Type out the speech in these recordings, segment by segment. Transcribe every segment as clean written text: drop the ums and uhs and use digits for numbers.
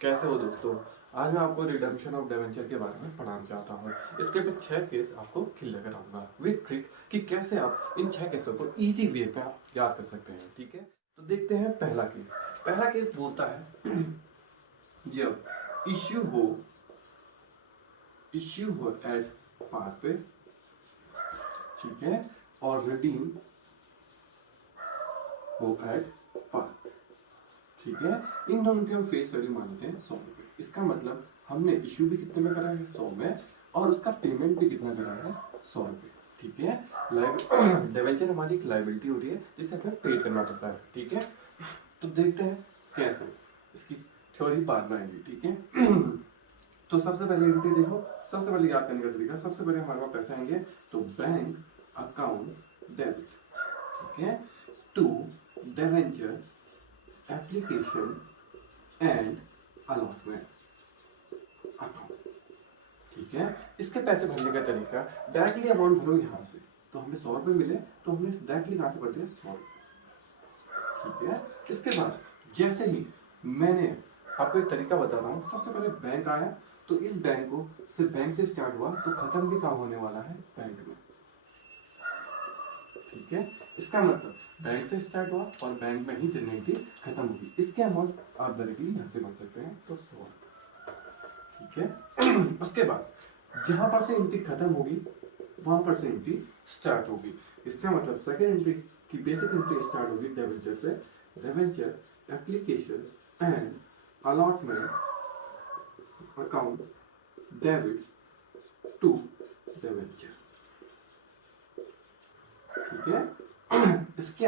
कैसे हो दोस्तों? आज मैं आपको रिडम्पशन ऑफ डिवेंचर के बारे में पढ़ाना चाहता हूँ। इसके भी 6 केस आपको क्लियर कराऊंगा विद ट्रिक कि कैसे आप इन 6 केसों को इजी वे पे आप याद कर सकते हैं। ठीक है, तो देखते हैं पहला केस। पहला केस बोलता है जब इश्यू हो एट पार पे, ठीक है, और रिडीम हो एट पार, ठीक है। इन दोनों के हम फेस वैल्यू मानते हैं 100 रुपए। इसका मतलब हमने इश्यू भी कितने में करा है? 100 में, और उसका पेमेंट भी कितना करा है? 100 रुपए, ठीक है। डिवेंचर हमारी एक लाइबिलिटी होती है जिसे हमें पे करना पड़ता है, ठीक है। तो देखते हैं कैसे इसकी थ्योरी बाद में आएगी, ठीक है। तो सबसे पहले एंट्री देखो, सबसे पहले याद करने का तरीका, सबसे पहले हमारे पास पैसे आएंगे तो बैंक अकाउंट डेबिट, ठीक है, to debenture application and allotment account, ठीक है। इसके पैसे भरने का तरीका, डायरेक्टली अमाउंट भरो यहाँ से, तो हमें 100 रुपए मिले तो हमने डायरेक्टली कहाँ से भर दिया? 100 रुपए, ठीक है। इसके बाद जैसे ही मैंने आपको एक तरीका बता रहा हूँ, सबसे पहले बैंक आया तो इस बैंक को सिर्फ बैंक से स्टार्ट हुआ तो खत्म भी कहाँ होने वाला है? बैंक में, ठीक है। इसका मतलब बैंक से स्टार्ट हुआ और बैंक में ही जनरेट खत्म होगी। इसके अमाउंट आप डायरेक्टली यहाँ से बन सकते हैं तो 100, ठीक है। उसके बाद जहां पर से एंट्री खत्म होगी वहां पर से एंट्री स्टार्ट होगी। इसका मतलब सेकेंड एंट्री की बेसिक एंट्री स्टार्ट होगी डिवेंचर से, debenture application and allotment account debit to debenture, ठीक है। इसके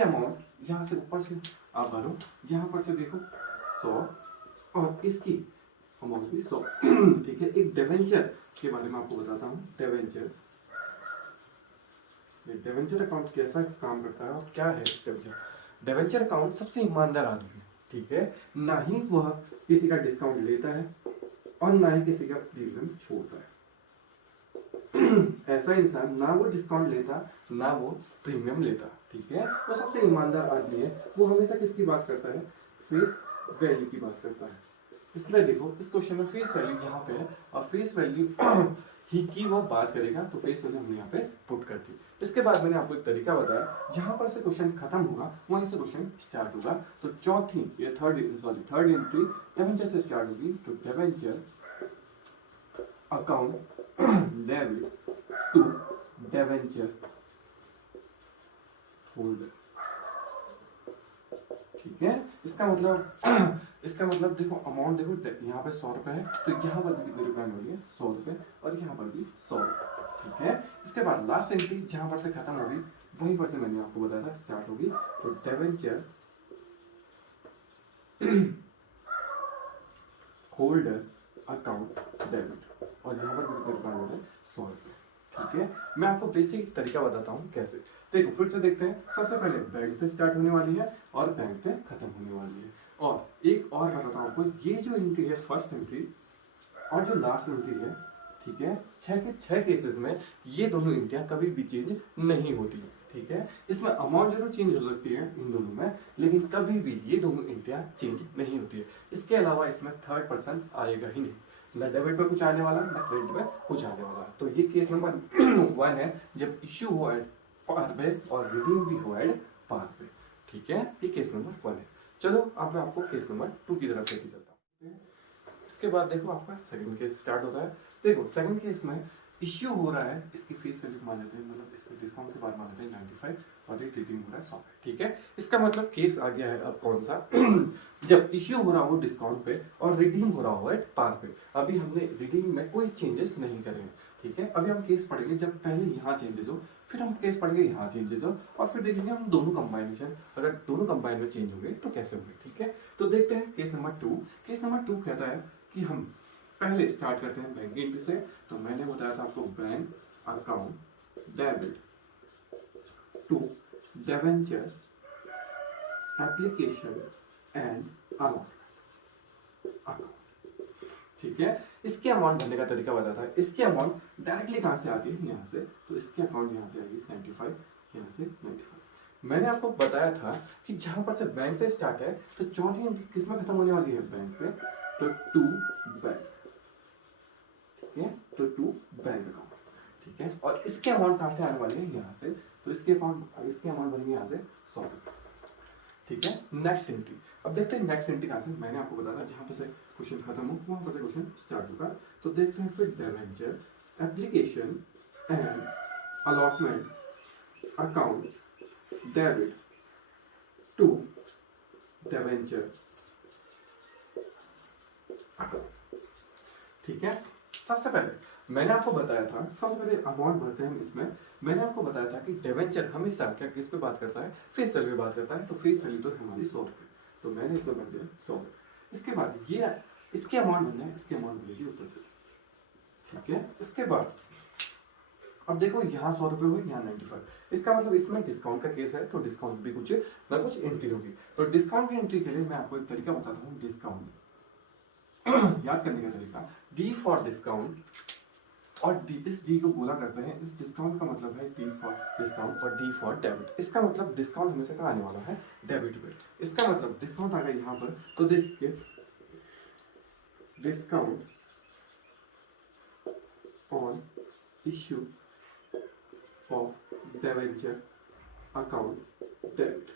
अमाउंट यहाँ से ऊपर से आप भरो, यहाँ पर से देखो 100 और इसकी अमाउंट भी 100, ठीक है। एक डिवेंचर के बारे में आपको बताता हूँ। डिवेंचर अकाउंट कैसा काम करता है और क्या है डिवेंचर अकाउंट सबसे ईमानदार आदमी है, ठीक है। ना ही वह किसी का डिस्काउंट लेता है और ना ही किसी का प्रीमियम छोड़ता है। ऐसा इंसान ना वो डिस्काउंट लेता ना वो प्रीमियम लेता, ठीक है। वो सबसे ईमानदार आदमी है। वो हमेशा किसकी बात करता है? फेस वैल्यू की बात करता है। इसलिए देखो इस क्वेश्चन में फेस वैल्यू यहाँ पे है और फेस वैल्यू ही की वो बात करेगा तो फेस वैल्यू हमने यहाँ पे पुट कर दी। इसके बाद मैंने आपको एक तरीका बताया, जहां पर से क्वेश्चन खत्म होगा वहीं से क्वेश्चन स्टार्ट होगा। तो थर्ड एंट्री डिवेंचर से स्टार्ट होगी तो debenture account debit to debenture holder, ठीक है। इसका मतलब देखो अमाउंट देखो यहाँ पे 100 रुपए है तो यहाँ पर भी कितने रुपए हो रही है? 100 रुपए, और यहाँ पर भी 100 रुपए, ठीक है। इसके बाद लास्ट एंट्री जहां पर से खत्म होगी वहीं पर से मैंने आपको बताया था स्टार्ट होगी तो डिवेंचर होल्डर अकाउंट डेबिट, और यहाँ पर कितने रुपए हो रहे हैं? 100 रुपए, ठीक है। मैं आपको बेसिक तरीका बताता हूँ कैसे। देखो फिर से देखते हैं। सबसे पहले बैंक से स्टार्ट होने वाली है और बैंक से खत्म होने वाली है। और एक और बताता हूँ आपको, ये जो एंट्री है फर्स्ट एंट्री और जो लास्ट एंट्री है, ठीक है, 6 के 6 केसेस में ये दोनों एंट्रियां कभी भी चेंज नहीं होती, ठीक है। इसमें अमाउंट जरूर चेंज हो सकती है इन दोनों में, लेकिन कभी भी ये दोनों एंट्रियां चेंज नहीं होती है। इसके अलावा इसमें थर्ड पर्सन आएगा ही नहीं, ना डेबिट पे कुछ आने वाला ना क्रेडिट पे कुछ आने वाला। तो ये केस नंबर 1 है, जब इश्यू हो एट पार पे और रिडीम भी हो एट पार पे, ठीक है। ये केस नंबर 1 है। चलो अब मैं आपको केस नंबर 2 की तरफ लेके चलता हूँ। इसके बाद देखो आपका सेकंड केस स्टार्ट होता है। देखो सेकंड केस में इश्यू हो रहा है, इसकी फेस वैल्यू मान लेते हैं, मतलब इसमें डिस्काउंट के बाद मान लेते हैं 95 और ये रिडीम हो रहा है 100, ठीक है। इसका मतलब केस आ गया है अब कौन सा? जब इश्यू हो रहा हो डिस्काउंट पे और रिडीम हो रहा हो एट पार पे। अभी हमने रिडीम में कोई चेंजेस नहीं करेंगे, ठीक है। अभी हम केस पढ़ेंगे जब पहले यहाँ चेंजेस हो, फिर हम केस पढ़ेंगे यहाँ चेंजेस हो, और फिर देखेंगे हम दोनों कंबाइनेशन, अगर दोनों कंबाइन में चेंज होंगे तो कैसे होंगे, ठीक है। तो देखते हैं केस नंबर 2। केस नंबर 2 कहता है कि हम पहले स्टार्ट करते हैं बैंक एंट्री से। तो मैंने बताया था आपको bank account debit to debenture application and allotment account, ठीक है। इसके अमाउंट भरने का तरीका बताता है। इसकी अमाउंट डायरेक्टली कहां से आती है? यहाँ से, तो इसके अकाउंट यहाँ से आएगी 95, यहाँ से 95। मैंने आपको बताया था कि जहां पर से बैंक से स्टार्ट है तो चौथी एंट्री किस में खत्म होने वाली है, बैंक पे। तो टू बैंक, ठीक है, तो टू बैंक अकाउंट, ठीक है। और इसके अमाउंट कहां से आने वाली है, यहाँ से। तो इसके अमाउंट बनेगी यहाँ से 100 रुपये, ठीक है। नेक्स्ट एंट्री, अब देखते हैं नेक्स्ट एंट्री कहां से। मैंने आपको बताया था जहां पर से क्वेश्चन खत्म हो वहां पर से क्वेश्चन स्टार्ट होगा। तो देखते हैं फिर debenture application and allotment account debit to debenture account, ठीक है। सबसे पहले मैंने आपको बताया था, सबसे पहले अमाउंट भरते हैं इसमें। मैंने आपको बताया था कि डिवेंचर हमेशा क्या किस पे बात करता है, फेस वैल्यू पे बात करता है। तो फेस वैल्यू तो हमारी 100 रुपये, तो मैंने इसमें भर दिया 100 रुपये। इसके बाद ये इसके अमाउंट बनना है, इसके अमाउंट बनेगी ऊपर से, ठीक है। इसके बाद अब देखो यहाँ 100 रुपये हुए, यहाँ 95। इसका मतलब इसमें डिस्काउंट का केस है, तो डिस्काउंट भी कुछ ना कुछ एंट्री होगी। तो डिस्काउंट की एंट्री के लिए मैं आपको एक तरीका बताता हूँ, डिस्काउंट याद करने का तरीका। डी फॉर डिस्काउंट, और डी, इस डी को बोला करते हैं, इस डिस्काउंट का मतलब है डी फॉर डिस्काउंट और डी फॉर डेबिट। इसका मतलब डिस्काउंट हमेशा कहाँ आने वाला है, डेबिट पे। इसका मतलब डिस्काउंट आ गया यहाँ पर, तो देखिए discount on issue of debenture account debit,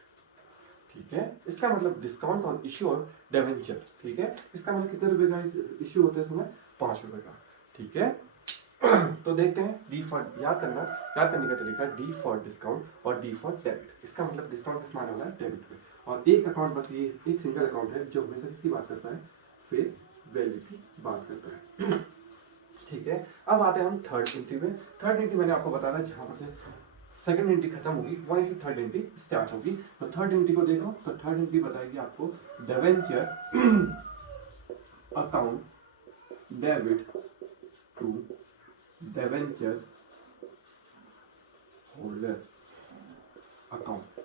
ठीक है। इसका मतलब discount on issue of debenture, ठीक है। इसका मतलब कितने रुपए का इश्यू होता है इसमें, 5 रुपए का, ठीक है। तो देखते हैं डी फॉर, याद करने का तरीका, डी फॉर डिस्काउंट और डी फॉर डेबिट। इसका मतलब डिस्काउंट किस माने वाला है, डेबिट पे। और एक अकाउंट बस ये एक सिंगल अकाउंट है जो हमेशा किसकी बात करता है, फेस वैल्यू की बात करता है, ठीक है। अब आते हैं हम थर्ड एंट्री में। थर्ड एंट्री मैंने आपको बताया जहां पर से सेकंड एंट्री खत्म होगी वहीं से थर्ड एंट्री स्टार्ट होगी। तो थर्ड एंट्री को देखो, तो थर्ड एंट्री बताएगी आपको debenture account debit to debenture holder account,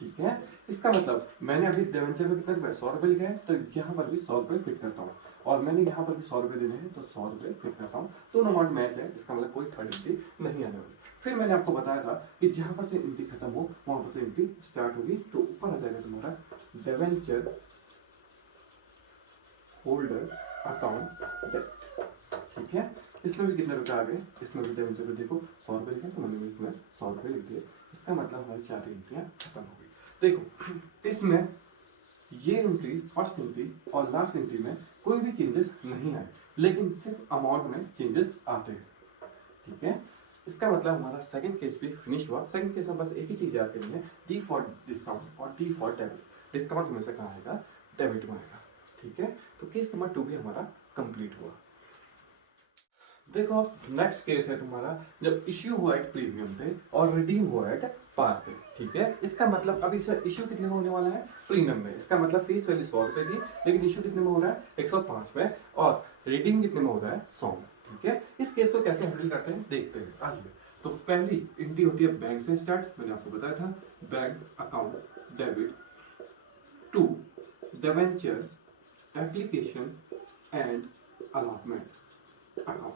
ठीक है। इसका मतलब मैंने अभी डिवेंचर में कितना रुपए, 100 रुपए लिखे हैं, तो यहाँ पर भी 100 रुपए फिट करता हूँ। और मैंने यहाँ पर भी 100 रुपए देने हैं, तो 100 रुपए फिट करता हूँ। दोनों अमाउंट मैच है, इसका मतलब कोई थर्ड एंट्री नहीं आने वाली। फिर मैंने आपको बताया था कि जहां पर से एंट्री खत्म हो वहां पर से एंट्री स्टार्ट होगी। तो ऊपर आ जाएगा तुम्हारा डिवेंचर होल्डर अकाउंट डेबिट, ठीक है। इसमें भी कितने रुपए आ गए, इसमें भी डिवेंचर को देखो 100 रुपए लिखे, तो मैंने भी इसमें 100 रुपए लिख दिए। इसका मतलब हमारी 4 एंट्रियां खत्म हो गई। देखो इसमें ये एंट्री, फर्स्ट एंट्री और लास्ट एंट्री में कोई भी चेंजेस नहीं आए, लेकिन सिर्फ अमाउंट में चेंजेस आते हैं, ठीक है। इसका मतलब हमारा सेकंड केस भी फिनिश हुआ। सेकंड केस में बस एक ही चीज याद करनी है, डी फॉर डिस्काउंट और डी फॉर डेबिट। डिस्काउंट हमेशा कहाँ आएगा, डेबिट में आएगा, ठीक है। तो केस नंबर 2 भी हमारा कंप्लीट हुआ। देखो नेक्स्ट केस है तुम्हारा जब इश्यू हुआ एट प्रीमियम पे और रिडीम हुआ एट पार पे, ठीक है। इसका मतलब अब इस इश्यू कितने में होने वाला है, प्रीमियम में। इसका मतलब फेस वैल्यू 100 रुपए की, लेकिन इश्यू कितने में हो रहा है, 105 में, और रिडीम कितने में हो रहा है, 100 में, ठीक है। इस केस को कैसे हैंडल करते हैं देखते हैं आइए। तो पहली एंट्री होती है बैंक से स्टार्ट, मैंने आपको बताया था, bank account debit to debenture application and allotment account,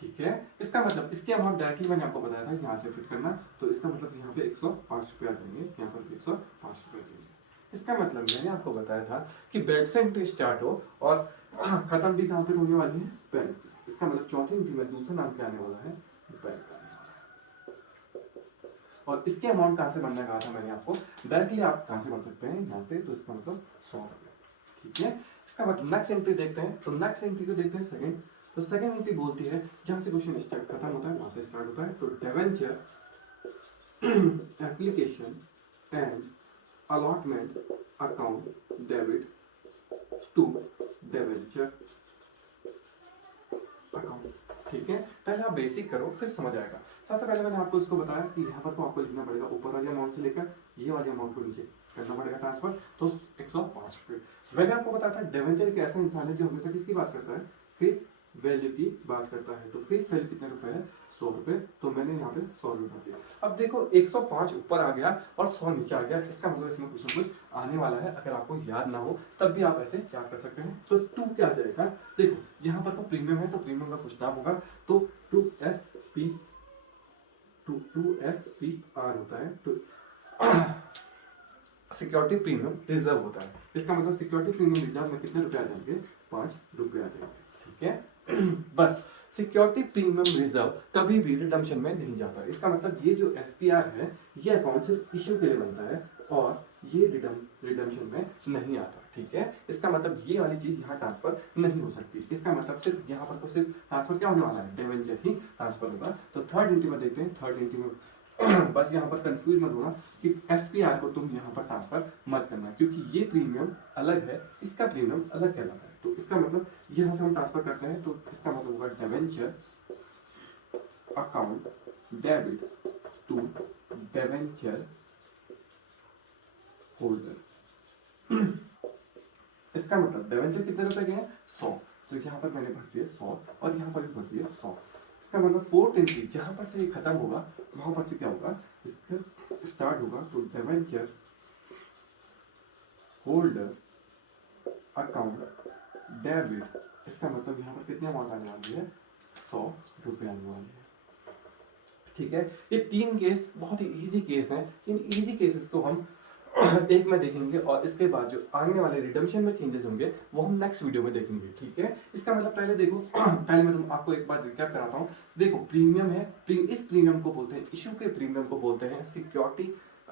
ठीक है। इसका मतलब इसके अमाउंट डायरेक्टली मैंने आपको बताया था यहाँ से फिट करना, तो इसका मतलब यहाँ पे 105 रुपया देंगे, यहाँ पर 105 रुपया देंगे। इसका मतलब मैंने आपको बताया था कि बैंक से एंट्री स्टार्ट हो और खत्म भी कहाँ पे होने वाली है, बैंक। इसका मतलब चौथी एंट्री में दूसरा नाम क्या आने वाला है, बैंक आने वाला है। और इसके अमाउंट कहाँ से बनना कहा था मैंने आपको, डायरेक्टली आप कहाँ से बन सकते हैं, यहाँ से। तो इसका मतलब 100 रुपये, ठीक है। इसका मतलब नेक्स्ट एंट्री देखते हैं, तो नेक्स्ट एंट्री को देखते हैं सेकंड। तो सेकंड एंट्री बोलती है जहां से क्वेश्चन स्टार्ट खत्म होता है वहां से स्टार्ट होता है। तो debenture application and allotment account debit to debenture account, ठीक है। पहले आप बेसिक करो फिर समझ आएगा। सबसे पहले मैंने आपको इसको बताया कि यहाँ पर तो आपको लिखना पड़ेगा ऊपर वाले अमाउंट से लेकर ये वाले अमाउंट को नीचे करना पड़ेगा ट्रांसफर, तो 105 रुपये। मैंने आपको बताया था डिवेंचर एक ऐसा इंसान है जो हमेशा किसकी बात करता है, फेस वैल्यू की बात करता है। तो फेस वैल्यू कितने रुपए है, 100 रुपए, तो मैंने यहाँ पे 100 रुपए दिया। अब देखो 105 ऊपर आ गया और 100 नीचे आ गया, इसका मतलब इसमें कुछ ना कुछ आने वाला है। अगर आपको याद ना हो तब भी आप ऐसे चार्ट कर सकते हैं। तो 2 क्या आ जाएगा, देखो यहाँ पर तो प्रीमियम है, तो प्रीमियम का कुछ नाम होगा, तो 2SP R होता है। तो सिक्योरिटी प्रीमियम रिजर्व होता है। इसका मतलब सिक्योरिटी प्रीमियम रिजर्व में कितने रुपए आ जाएंगे, 5 रुपए आ जाएंगे, ठीक है। बस सिक्योरिटी प्रीमियम रिजर्व कभी भी रिडम्पशन में नहीं जाता। इसका मतलब ये जो एसपीआर है ये अकाउंट सिर्फ इश्यू के लिए बनता है और ये रिडम्पशन में नहीं आता, ठीक है। इसका मतलब ये वाली चीज यहाँ ट्रांसफर नहीं हो सकती। इसका मतलब सिर्फ यहाँ पर तो सिर्फ ट्रांसफर क्या होने वाला है, डिवेंचर ही ट्रांसफर होगा। तो थर्ड एंट्री में देखते हैं, थर्ड एंट्री में बस यहाँ पर कंफ्यूज मत होना कि एसपीआर को तुम यहाँ पर ट्रांसफर मत करना, क्योंकि ये प्रीमियम अलग है, इसका प्रीमियम अलग कहलाता है। तो इसका मतलब यहाँ से हम ट्रांसफर करते हैं तो इसका मतलब होगा debenture account debit to debenture holder. इसका मतलब डिवेंचर कितने रुपए के हैं, 100, तो यहाँ पर मैंने भर दिया 100 और यहाँ पर भी भर दिया 100। इसका मतलब फोर्थ एंट्री जहां पर से ये खत्म होगा वहां पर से क्या होगा, इसका स्टार्ट होगा। तो डिवेंचर होल्डर अकाउंट डेबिट, इसका मतलब यहाँ पर कितने अमाउंट आने वाली है, 100 रुपए आने वाले हैं, ठीक है। ये 3 केस बहुत ही इजी केस हैं। इन इजी केसेस को हम एक में देखेंगे और इसके बाद जो आने वाले रिडम्पशन में चेंजेस होंगे वो हम नेक्स्ट वीडियो में देखेंगे, ठीक है। इसका मतलब पहले देखो पहले मैं तुम आपको एक बार रिकैप कराता हूँ। देखो प्रीमियम है, इस प्रीमियम को बोलते हैं, इश्यू के प्रीमियम को बोलते हैं सिक्योरिटी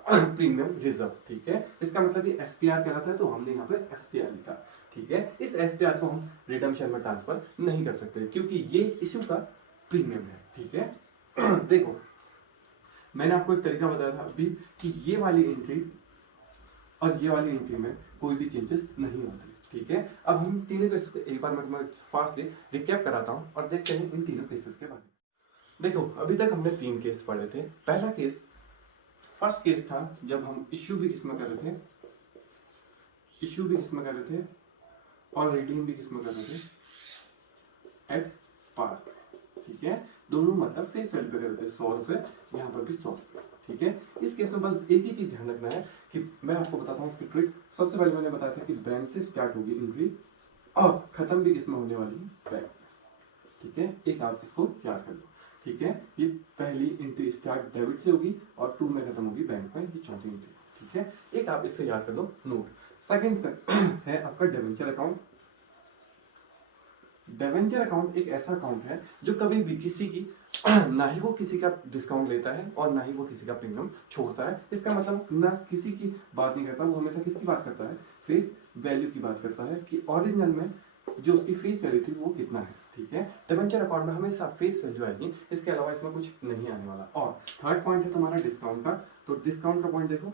प्रीमियम रिजर्व, ठीक है। इसका मतलब ये एसपीआर कहलाता है, तो हमने यहाँ पे एसपीआर लिखा, ठीक है। इस एसपीआर को हम रिडम्पशन में ट्रांसफर नहीं कर सकते क्योंकि ये इश्यू का प्रीमियम है, ठीक है। देखो मैंने आपको एक तरीका बताया था अभी कि ये वाली एंट्री और ये वाली एंट्री में कोई भी चेंजेस नहीं होते, ठीक है। अब हम तीनों केसेस को एक बार मैं फास्टली रिकैप कराता हूँ और देखते हैं इन तीनों केसेस के बारे में। देखो अभी तक हमने 3 केस पढ़े थे। पहला केस, फर्स्ट केस था जब हम इश्यू भी किसमें कर रहे थे, इश्यू भी किसमें कर रहे थे और रिडीम भी किसमें कर रहे थे, एट पार, ठीक है। दोनों मतलब फेस वैल्यू पे कर रहे थे, 100 रुपए, यहाँ पर भी 100 रुपए, ठीक है। इस केस में बस एक ही चीज ध्यान रखना है कि मैं आपको बताता हूँ इसकी ट्रिक। सबसे पहले मैंने बताया था कि बैंक से स्टार्ट होगी एंट्री और खत्म भी किसमें होने वाली है, बैंक, ठीक है। एक आप इसको याद कर लो, ठीक है। ये पहली एंट्री स्टार्ट डेबिट से होगी और 2 में खत्म होगी बैंक में, ये चौथी एंट्री, ठीक है। एक आप इससे याद कर लो नोट। सेकंड है आपका डिवेंचर अकाउंट। डिवेंचर अकाउंट एक ऐसा अकाउंट है जो कभी भी किसी की ना ही वो किसी का डिस्काउंट लेता है और ना ही वो किसी का प्रीमियम छोड़ता है। इसका मतलब ना किसी की बात नहीं करता, वो हमेशा किसकी बात करता है, फेस वैल्यू की बात करता है कि ओरिजिनल में जो उसकी फेस वैल्यू थी वो कितना है, ठीक है। डिवेंचर अकाउंट में हमेशा फेस वैल्यू आएगी, इसके अलावा इसमें कुछ नहीं आने वाला। और थर्ड पॉइंट है तुम्हारा डिस्काउंट का। तो डिस्काउंट का पॉइंट देखो,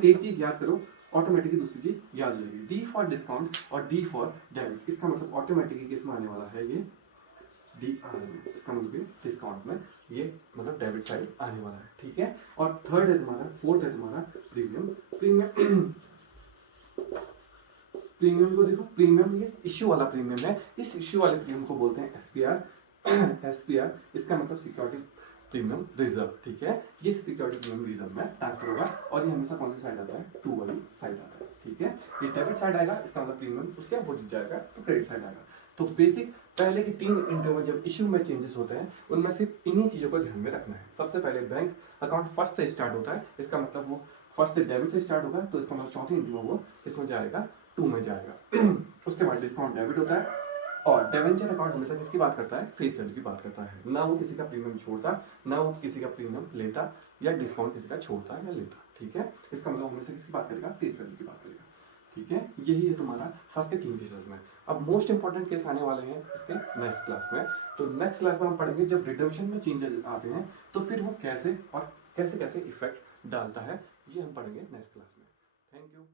एक चीज याद करो, ऑटोमेटिकली दूसरी चीज याद रहेगी, डी फॉर डिस्काउंट और डी फॉर डेबिट। इसका मतलब ऑटोमेटिकली किसमें आने वाला है, ये डी आने वाला है, इसका मतलब डिस्काउंट में ये मतलब डेबिट साइड आने वाला है, ठीक है। और थर्ड है तुम्हारा, फोर्थ है तुम्हारा प्रीमियम। प्रीमियम को देखो, प्रीमियम ये इश्यू वाला प्रीमियम है, इस इश्यू वाले प्रीमियम को बोलते हैं एसपीआर। एसपीआर इसका मतलब सिक्योरिटी प्रीमियम रिजर्व, ठीक है। ये सिक्योरिटी प्रीमियम रिजर्व में ट्रांसफर होगा और ये हमेशा कौन सी साइड आता है, 2 वाली साइड आता है, ठीक है। ये डेबिट साइड आएगा, इसका मतलब प्रीमियम उसके अपोजिट जाएगा तो क्रेडिट साइड आएगा। तो बेसिक पहले की 3 एंट्री में जब इश्यू में चेंजेस होते हैं उनमें सिर्फ इन्हीं चीजों को ध्यान में रखना है। सबसे पहले बैंक अकाउंट फर्स्ट से स्टार्ट होता है, इसका मतलब वो फर्स्ट से डेबिट से स्टार्ट होगा, तो इसका मतलब चौथी एंट्री में वो इसमें जाएगा, 2 में जाएगा। उसके बाद डिस्काउंट डेबिट होता है और डिवेंचर अकाउंट हमेशा किसकी बात करता है, फेस वैल्यू की बात करता है। ना वो किसी का प्रीमियम छोड़ता, ना वो किसी का प्रीमियम लेता या डिस्काउंट किसी का छोड़ता या लेता, ठीक है। इसका मतलब हमेशा किसकी बात करेगा, फेस वैल्यू की बात करेगा, ठीक है। यही है तुम्हारा फर्स्ट के 3 केसेस में। अब मोस्ट इंपॉर्टेंट केस आने वाले हैं इसके नेक्स्ट क्लास में। तो नेक्स्ट क्लास में हम पढ़ेंगे जब रिडम्पशन में चेंजेस आते हैं तो फिर वो कैसे और कैसे कैसे इफेक्ट डालता है, ये हम पढ़ेंगे नेक्स्ट क्लास में। Thank you.